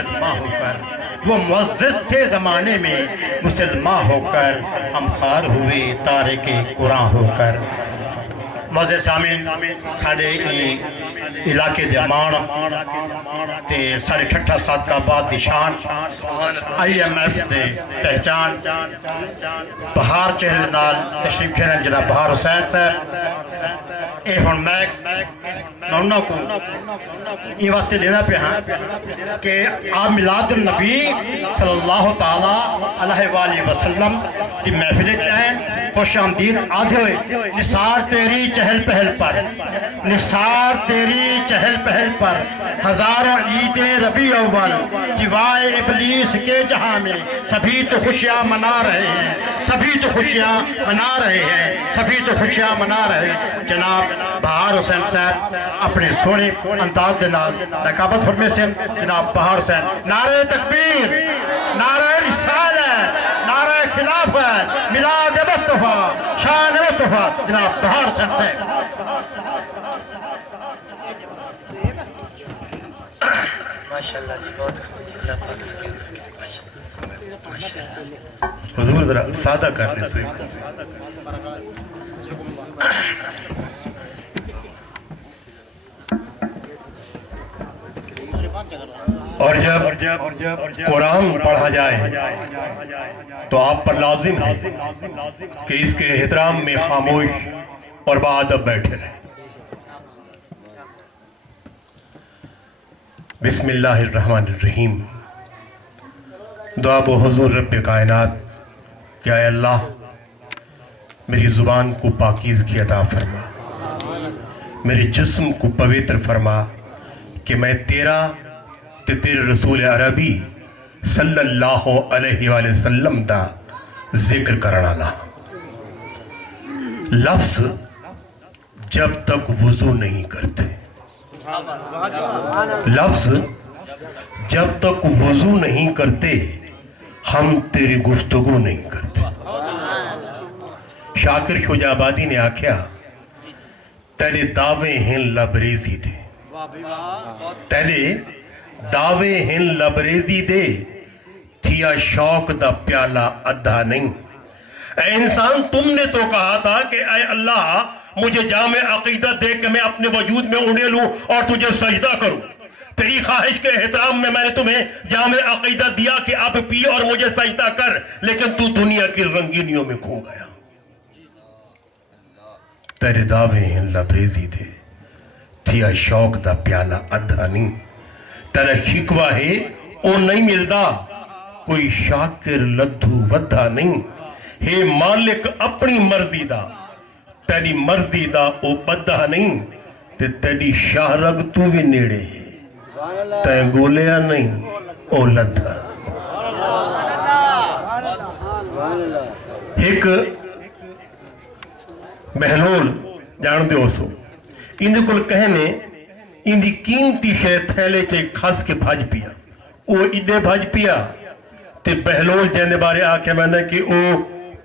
मुसलमान होकर, वो मुअज़्ज़ज़ थे ज़माने में मुसलमान होकर, हम खार हुए तारे के कुरान होकर। मज़े सामीन साढ़े इलाके दे मान ते साढ़े ठट्ठा सादकाबाद दी शान, IMF दे पहचान, बहार चेहरे नाल तशरीफ फेरन जनाब बहार हुसैन साहब। ये हुण मैं उन्होंने को ये वास्ते लेना पे हाँ कि आप मिलादुन नबी सल्लल्लाहु ताला अलैहि वसल्लम की महफिल आए, खुश आमदीद आधे हुए। निसार तेरी चहल पहल पर, निसार तेरी चहल पहल पर, हजारों ईदे रबी अव्वल सिवाय इबलीस के जहां में, सभी तो खुशियां मना रहे हैं, सभी तो खुशियां मना रहे हैं, सभी तो खुशियां मना रहे हैं। जनाब बहार हुसैन साहब अपने सोने अंदाज के नाल नकाबत फरमे से जनाब बहार हुसैन, नारे तकबीर, नारे रिसालत, नारे खिलाफत, मिलाद मुस्तफा, शान मुस्तफा, जनाब बहार हुसैन साहब। माशाल्लाह जी, बहुत हुजूर जरा सादा कर ले सोई। और जब कुरान पढ़ा जाए तो आप पर लाजिम है कि इसके एहतराम में खामोश और बाअदब बैठे रहे। बिस्मिल्लाहिर्रहमानिर्रहीम। दुआ बो हुजूर रब्बे कायनात, क्या अल्लाह मेरी ज़ुबान को पाकीज़गी अता फरमा, मेरे जिस्म को पवित्र फरमा कि मैं तेरा ते तेरे रसूल अरबी सल्लल्लाहु अलैहि वसल्लम दा जिक्र करना ना। लफ्ज़ जब तक वुज़ू नहीं करते, लफ्ज़ जब तक वुज़ू नहीं करते हम तेरी गुफ्तगू नहीं करते। शाकिर खुजाबादी ने आख्या, तेरे दावे हैं लबरेजी दे, तेरे दावे हैं लबरेजी दे, थिया शौक दा प्याला अद्धा नहीं। ऐ इंसान, तुमने तो कहा था कि ऐ अल्लाह मुझे जामे अकीदत दे के मैं अपने वजूद में उड़े लूं और तुझे सजदा करूं। तेरी ख्वाहिश के एहतराम में मैंने तुम्हें जामे अकीदत दिया कि अब पी और मुझे सजदा कर, लेकिन तू दुनिया की रंगीनियों में खो गया। तेरे दावे हैं लबरेजी दे, थिया शौक दा प्याला अद्धा नहीं। तेरा शिकवा है ओ नहीं मिलता, कोई शाकिर लद्दू वद्धा नहीं। हे मालिक अपनी मर्जी दा, तेरी मर्जी दा ओ बद्धा नहीं, ते तेरी शाहरग तू भी नेड़े है, तै गोलिया नहीं ओ लद्धा। एक बहलोल जान दो सो, इंदे कोल कहने इंदी कीमती शे थैले च खस के भज पिया, वो इडे भज पिया ते बहलोल जैंदे बारे आख्या मैंने कि वो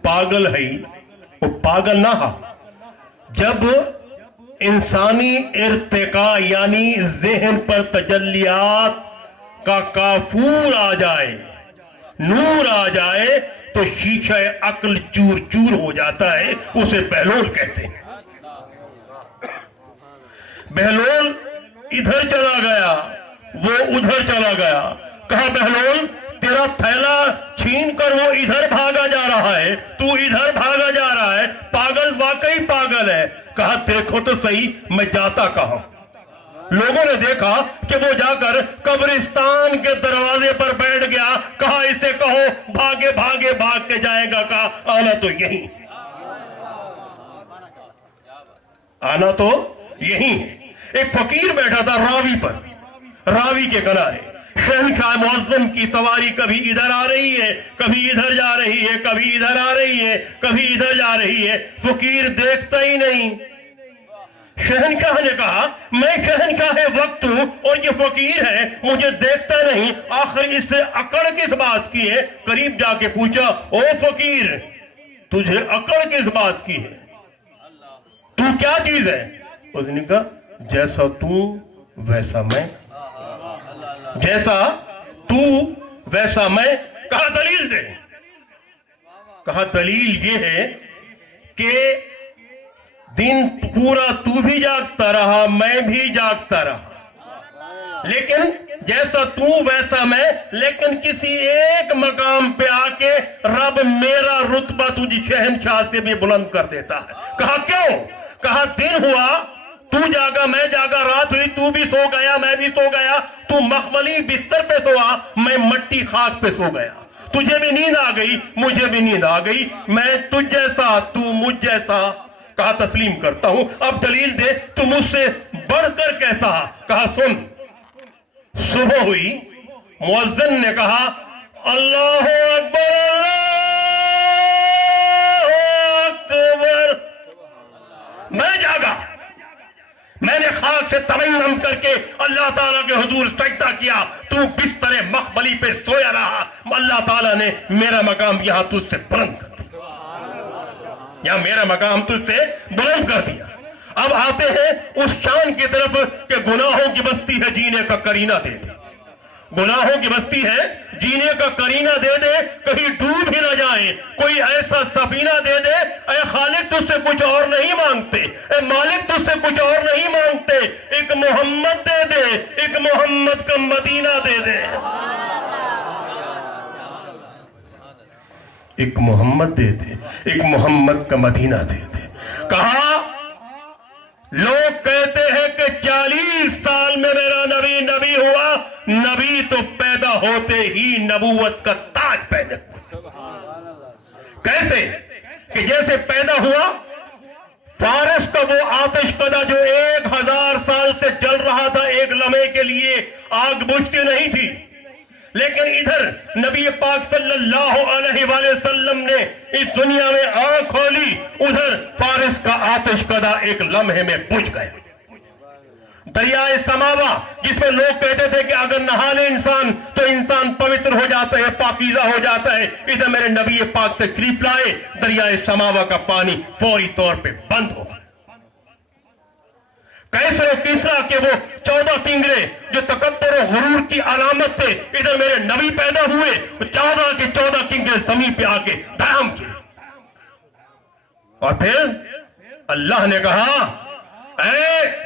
पागल है। वो पागल ना हा, जब इंसानी इर्तिका यानी ज़हन पर तजल्लियात का काफूर आ जाए, नूर आ जाए, तो शीशा अक्ल चूर चूर हो जाता है, उसे बहलोल कहते हैं। बहलोल इधर चला गया, वो उधर चला गया। कहा बहलोल तेरा थैला छीन कर वो इधर भागा जा रहा है, तू इधर भागा जा रहा है, पागल वाकई पागल है। कहा देखो तो सही मैं जाता कहां। लोगों ने देखा कि वो जाकर कब्रिस्तान के दरवाजे पर बैठ गया। कहा इसे कहो भागे भागे भाग के जाएगा। कहा आना तो यही, आना तो यही। एक फकीर बैठा था रावी पर, रावी के किनारे। शहंशाह मुअज्जम की सवारी कभी इधर आ रही है, कभी इधर जा रही है, कभी इधर आ रही है, कभी इधर जा रही है। फकीर देखता ही नहीं। शहंशाह ने कहा मैं शहंशाह वक्त हूं और ये फकीर है, मुझे देखता नहीं, आखिर इससे अकड़ किस बात की है। करीब जाके पूछा, ओ फकीर तुझे अकड़ किस बात की है, तू क्या चीज है? उसने कहा जैसा तू वैसा मैं, जैसा तू वैसा मैं। कहा दलील दे। कहा दलील ये है कि दिन पूरा तू भी जागता रहा, मैं भी जागता रहा, लेकिन जैसा तू वैसा मैं, लेकिन किसी एक मकाम पे आके रब मेरा रुतबा तुझे शहनशाह से भी बुलंद कर देता है। कहा क्यों? कहा दिन हुआ, तू जागा मैं जागा, रात हुई तू भी सो गया मैं भी सो गया, तू मखमली बिस्तर पे सोआ मैं मट्टी खाक पे सो गया, तुझे भी नींद आ गई मुझे भी नींद आ गई, मैं तुझ जैसा तू मुझ जैसा। कहा तस्लीम करता हूं, अब दलील दे तू मुझसे बढ़कर कैसा। कहा सुन। सुबह हुई, मुअज्जिन ने कहा अल्लाह अकबर अल्लाह अकबर। मैं जागा, मैंने खाक से तमन्नम करके अल्लाह ताला के हुजूर सजदा किया, तू बिस्तरे मखमली पे सोया रहा, अल्लाह ताला ने मेरा मकाम यहां तुझसे बुलंद कर दिया, यहां मेरा मकाम तुझसे बुलंद कर दिया। अब आते हैं उस शान की तरफ कि गुनाहों की बस्ती है जीने का करीना दे दे, गुनाहों की बस्ती है जीने का करीना दे दे, कहीं डूब ही ना जाए, कोई ऐसा सफीना दे दे। ऐ खालिक तुझसे कुछ और नहीं मांगते, ऐ मालिक तुझसे कुछ और नहीं मांगते, एक मोहम्मद दे दे, एक मोहम्मद का मदीना दे दे, एक मोहम्मद दे दे, एक मोहम्मद का मदीना दे दे। कहा लोग कहते हैं कि 40 साल में मेरा नबी नबी हुआ, नबी तो पैदा होते ही नबूवत का ताज पहने हुए। कैसे? कि जैसे पैदा हुआ फारस का वो आतिशकदा जो 1000 साल से जल रहा था, एक लम्हे के लिए आग बुझती नहीं थी, लेकिन इधर नबी पाक सल्लल्लाहु अलैहि वसल्लम ने इस दुनिया में आंख खोली, उधर फारिस का आतिशकदा एक लम्हे में बुझ गया। दरियाए समावा जिसमें लोग कहते थे कि अगर नहा ले इंसान तो इंसान पवित्र हो जाता है, पाकीज़ा हो जाता है, इधर मेरे नबी पाक तशरीफ लाए, दरियाए समावा का पानी फौरी तौर पे बंद हो गया। कैसर और किसरा के वो 14 किंगरे जो तकब्बुर और गुरूर की अलामत थे, इधर मेरे नबी पैदा हुए, 14 के 14 किंगरे जमीन पे आके दयाम गिरे। और फिर अल्लाह ने कहा ऐ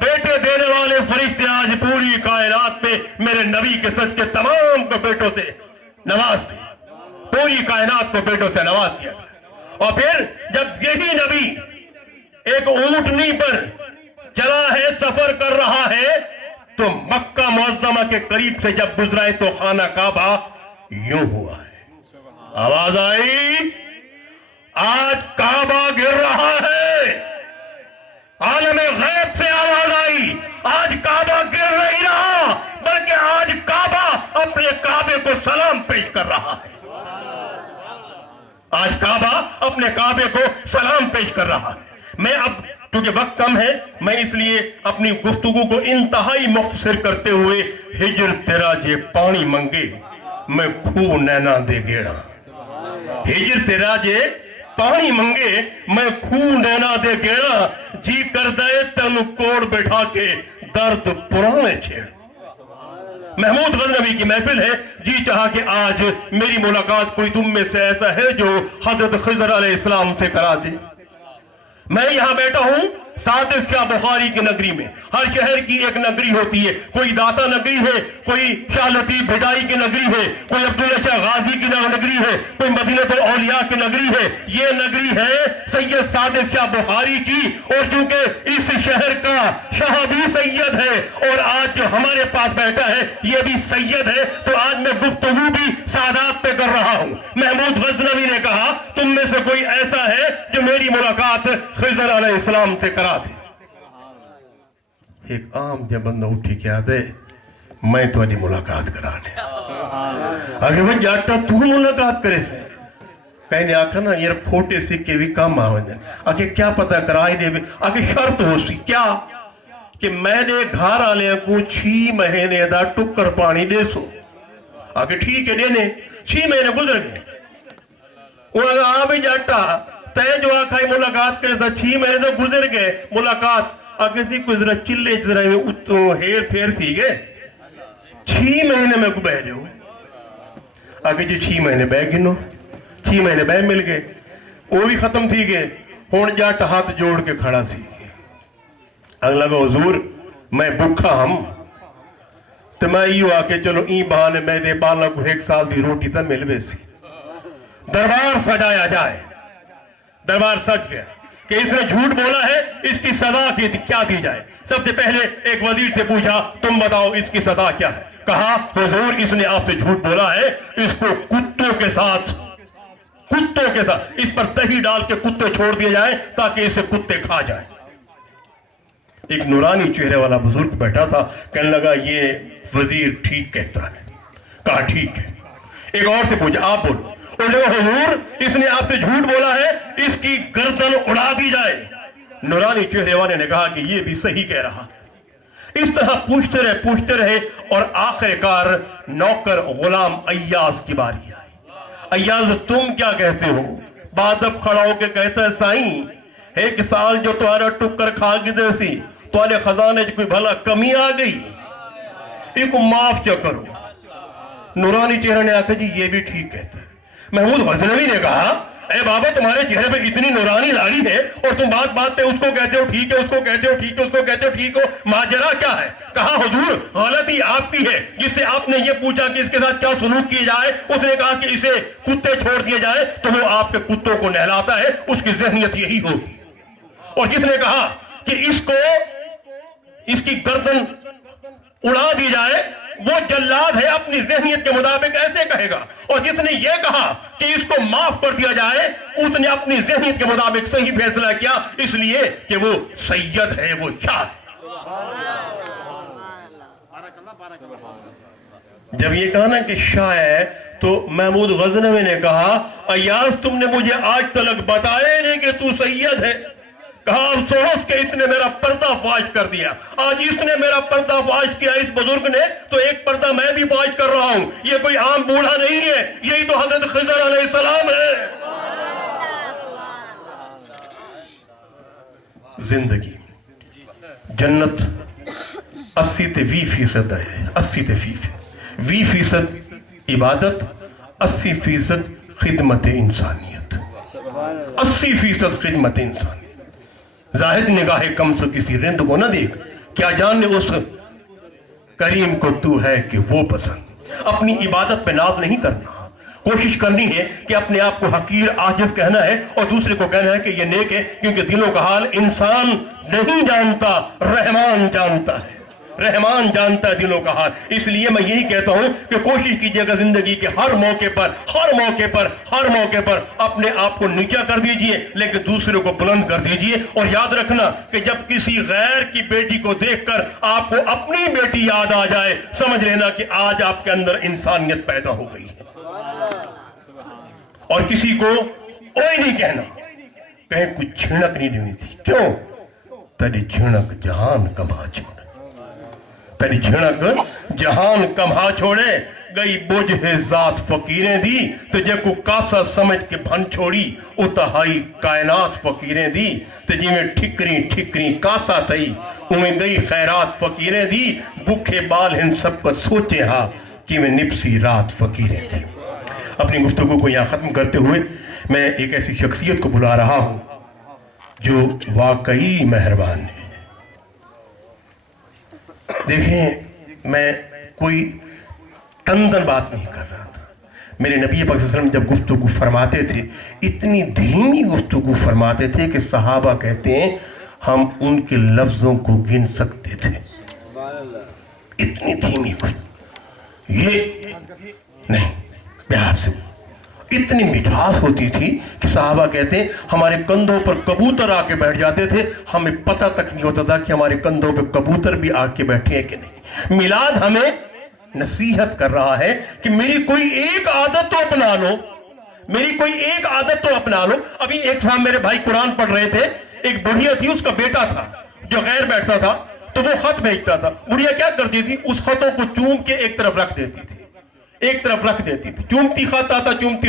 बेटे देने वाले फरिश्ते आज पूरी कायनात पे मेरे नबी के सच के तमाम को बेटों से नवाज दे, पूरी कायनात को बेटों से नवाज दिया। और फिर जब यही नबी एक ऊंटनी पर चला है, सफर कर रहा है, तो मक्का मुअज्जमा के करीब से जब गुजरा है तो खाना काबा यूं हुआ है। आवाज आई, आज काबा गिर रहा है। आलमे गैब से आवाज आई, आज काबा गिर नहीं रहा, बल्कि आज काबा अपने काबे को सलाम पेश कर रहा है। आज काबा अपने काबे को सलाम पेश कर रहा है। मैं अब क्योंकि वक्त कम है, मैं इसलिए अपनी गुफ्तगू को इंतहाई मुख्तसर करते हुए हिजर तेरा जे पानी मंगे मैं खूह नैना दे गेड़ा, हिजर तेरा जे पानी मंगे मैं खूह नैना दे गेड़ा, जी कर दे तन कोड़ बैठा के दर्द पुराने छेड़। महमूद गजनवी की महफिल है, जी चाहा कि आज मेरी मुलाकात कोई तुम में से ऐसा है जो हजरत खिज़र अलैहिस्सलाम से करा दे। मैं यहां बैठा हूं सादिक शाह बुखारी की नगरी में। हर शहर की एक नगरी होती है, कोई दाता नगरी है, कोई शाह लतीफ भिडाई की नगरी है, कोई अब्दुल्ला शाह गाजी की नगरी है, कोई मदीनतुल औलिया की नगरी है। ये नगरी है सैयद सादिक शाह बुखारी की, और चूंकि इस शहर का शाह भी सैयद है और आज जो हमारे पास बैठा है ये भी सैयद है, तो आज मैं गुफ्तगू भी सादात पे कर रहा हूं। महमूद गजनवी ने कहा तुम में से कोई ऐसा है जो मेरी मुलाकात खिज़र अलैहिस्सलाम से करा दे। एक आम जो बंदा उठी क्या दे मैं तुम्हारी मुलाकात कराने आगे भाई जाटा तू मुलाकात करे से कहने आखा ना यार खोटे सिक्के भी काम आवे आगे क्या पता कराई दे आगे शर्त हो सी क्या कि मैंने घर वाले को 6 महीने का टुक्कर पानी दे सो। आगे ठीक है देने 6 महीने गुजर गए, वो आ भी जाटा तय जो आखा मुलाकात करे 6 महीने तो गुजर गए, मुलाकात आगे से कुछ चिल्ले जरा हेर फेर थी गए 6 महीने में को बह जाओ आगे जी 6 महीने बह गिनो 6 महीने बह मिल गए वो भी खत्म थी गए हुण जट हाथ जोड़ के खड़ा सी अगला को हुजूर मैं भुखा हम तो मैं यू आके चलो ई बहाने मेरे बाला को 1 साल की रोटी तो मिल वैसी दरबार सजाया जाए। दरबार सज गया कि इसने झूठ बोला है इसकी सजा की क्या दी जाए। सबसे पहले एक वजीर से पूछा तुम बताओ इसकी सजा क्या है। कहा हुजूर इसने आपसे झूठ बोला है इसको कुत्तों के साथ इस पर दही डाल के कुत्ते छोड़ दिए जाए ताकि इसे कुत्ते खा जाए। एक नूरानी चेहरे वाला बुजुर्ग बैठा था कहने लगा ये वजीर ठीक कहता है। कहा ठीक है। एक और से पूछा आप बोलो। हुजूर इसने आपसे झूठ बोला है इसकी गर्दन उड़ा दी जाए। नूरानी चेहरे वाले ने कहा कि ये भी सही कह रहा है। इस तरह पूछते रहे और आखिरकार नौकर गुलाम अय्याज की बारी आई। अय्याज तुम क्या कहते हो। बादब खड़ा होकर कहता है साईं एक साल जो तुम्हारा टुक्कर खा गए सी तुम्हारे खजाने कोई भला कमी आ गई इनको माफ क्या करो। नूरानी चेहरे ने आखिर जी ये भी ठीक कहता है। महमूद गजनवी ने कहा ए बाबा तुम्हारे चेहरे पे इतनी नूरानी लाड़ी है और तुम बात पे उसको कहते हो ठीक है उसको कहते हो ठीक है उसको कहते हो ठीक हो माजरा क्या है। कहा हुजूर गलती आपकी है जिससे आपने ये पूछा कि इसके साथ क्या सुलूक किया जाए उसने कहा कि इसे कुत्ते छोड़ दिए जाए तो वो आपके कुत्तों को नहलाता है उसकी जहनियत यही होगी। और जिसने कहा कि इसकी गर्दन उड़ा दी जाए वो जल्लाद है अपनी जहनियत के मुताबिक ऐसे कहेगा। और जिसने ये कहा कि इसको माफ कर दिया जाए उसने अपनी जहनियत के मुताबिक सही फैसला किया इसलिए कि वो सैयद है वो शाह है। जब ये कहा ना कि शाह है तो महमूद गजनवी ने कहा अय्याज तुमने मुझे आज तक बताया नहीं कि तू सैयद है। कहा अफसोस के इसने मेरा पर्दाफाश कर दिया। आज इसने मेरा पर्दाफाश किया इस बुजुर्ग ने तो एक पर्दा मैं भी फाश कर रहा हूं। ये कोई आम बूढ़ा नहीं है यही तो हजरत खिज़र अलैहिस्सलाम है। जिंदगी जन्नत 80 ते 20% है। 80 ते 20% इबादत 80% खिदमत इंसानियत 80% खिदमत इंसानियत। जाहिद निगाहे कम से किसी रिंद को न देख क्या जानने उस करीम को तू है कि वो पसंद। अपनी इबादत पे नाज नहीं करना कोशिश करनी है कि अपने आप को हकीर आजिज कहना है और दूसरे को कहना है कि ये नेक है क्योंकि दिलों का हाल इंसान नहीं जानता रहमान जानता है। रहमान जानता है दिलों का हाल। इसलिए मैं यही कहता हूं कि कोशिश कीजिएगा जिंदगी के हर मौके पर अपने आप को नीचा कर दीजिए लेकिन दूसरे को बुलंद कर दीजिए। और याद रखना कि जब किसी गैर की बेटी को देखकर आपको अपनी बेटी याद आ जाए समझ लेना कि आज आपके अंदर इंसानियत पैदा हो गई है। और किसी को कोई नहीं कहना कहीं कुछ झिड़क नहीं देनी थी। क्यों तेरी झिड़क जहान कमा छोड़े तेरी झिड़क जहान कमा छोड़े गई बोझ है जात फकीरें दी तुझे को कासा समझ के भन छोड़ी उतहाई कायनात फकीरें दी तुझे में ठिकरी कासा तई उमें गई खैरात फकीरें दी भूखे बाल हिंद सबको सोचे हा कि मैं निपसी रात फकीरें थी। अपनी गुफ्तगू को यहाँ खत्म करते हुए मैं एक ऐसी शख्सियत को बुला रहा हूं जो वाकई मेहरबान है। देखें मैं कोई तंदन बात नहीं कर रहा था। मेरे नबी पाक सल्लल्लाहु अलैहि वसल्लम जब गुफ्तगू फरमाते थे इतनी धीमी गुफ्तगू फरमाते थे कि सहाबा कहते हैं हम उनके लफ्जों को गिन सकते थे। इतनी धीमी ये नहीं प्यार से इतनी मिठास होती थी कि साहबा कहते हैं हमारे कंधों पर कबूतर आके बैठ जाते थे हमें पता तक नहीं होता था कि हमारे कंधों पर कबूतर भी आके बैठे हैं कि नहीं। मिलाद हमें नसीहत कर रहा है कि मेरी कोई एक आदत तो अपना लो अभी एक शाम मेरे भाई कुरान पढ़ रहे थे एक बुढ़िया थी उसका बेटा था जो गैर बैठता था तो वो खत भेजता था। बुढ़िया क्या करती थी उस खतों को चूम के एक तरफ रख देती थी चूमती खत आता चूमती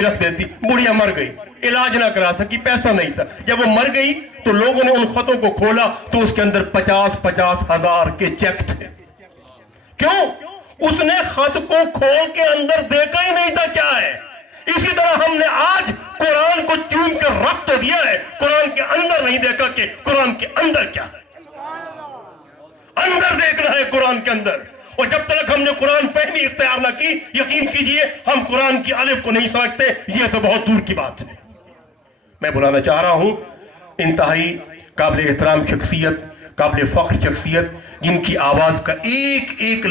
रख देती बुढ़िया मर गई इलाज ना करा सकी पैसा नहीं था। जब वो मर गई तो लोगों ने उन खतों को खोला तो उसके अंदर 50,000 के चेक थे। क्यों उसने खत को खोल के अंदर देखा ही नहीं था क्या है। इसी तरह हमने आज कुरान को चूम कर रख तो दिया है, कुरान के अंदर नहीं देखा कि कुरान के अंदर क्या है। अंदर देखना है कुरान के अंदर। और जब तक हमने कुरान फहमी इख्तियार न की, यकीन कीजिए हम कुरान की अलिफ को नहीं समझते। यह तो बहुत दूर की बात है। मैं बुलाना चाह रहा हूं इंतहाई काबिल एहतराम शख्सियत, काबिल फख्र शख्सियत, जिनकी आवाज का एक एक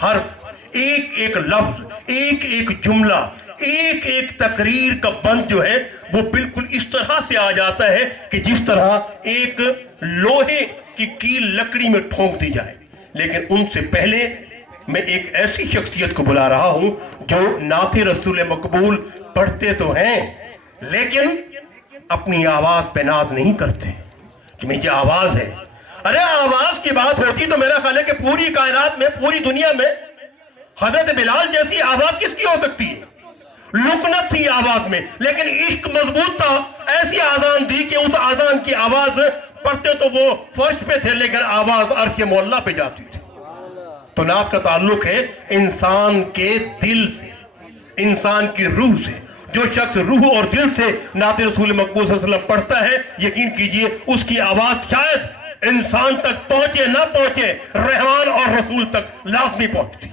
हर्फ, एक एक लफ्ज, एक एक जुमला, एक एक तकरीर का बंद जो है वो बिल्कुल इस तरह से आ जाता है कि जिस तरह एक लोहे की कील लकड़ी में ठोंक दी जाए। लेकिन उनसे पहले मैं एक ऐसी शख्सियत को बुला रहा हूं जो नाते रसूल मकबूल पढ़ते तो हैं लेकिन अपनी आवाज पे नाज नहीं करते कि मेरी आवाज है। अरे आवाज की बात होती तो मेरा ख्याल है कि पूरी कायनात में, पूरी दुनिया में हजरत बिलाल जैसी आवाज किसकी हो सकती है? लुकनत थी आवाज में, लेकिन इश्क मजबूत था। ऐसी आजान दी कि उस आजान की आवाज पढ़ते तो वो फर्श पे थे लेकिन आवाज अर्श मोहल्ला पे जाती थी। तो नात का ताल्लुक है इंसान के दिल से, इंसान की रूह से। जो शख्स रूह और दिल से नाते रसूल मकबूल सल्लल्लाहु अलैहि वसल्लम पढ़ता है, यकीन कीजिए उसकी आवाज शायद इंसान तक पहुंचे ना पहुंचे, रहमान और रसूल तक लाजमी पहुंचती।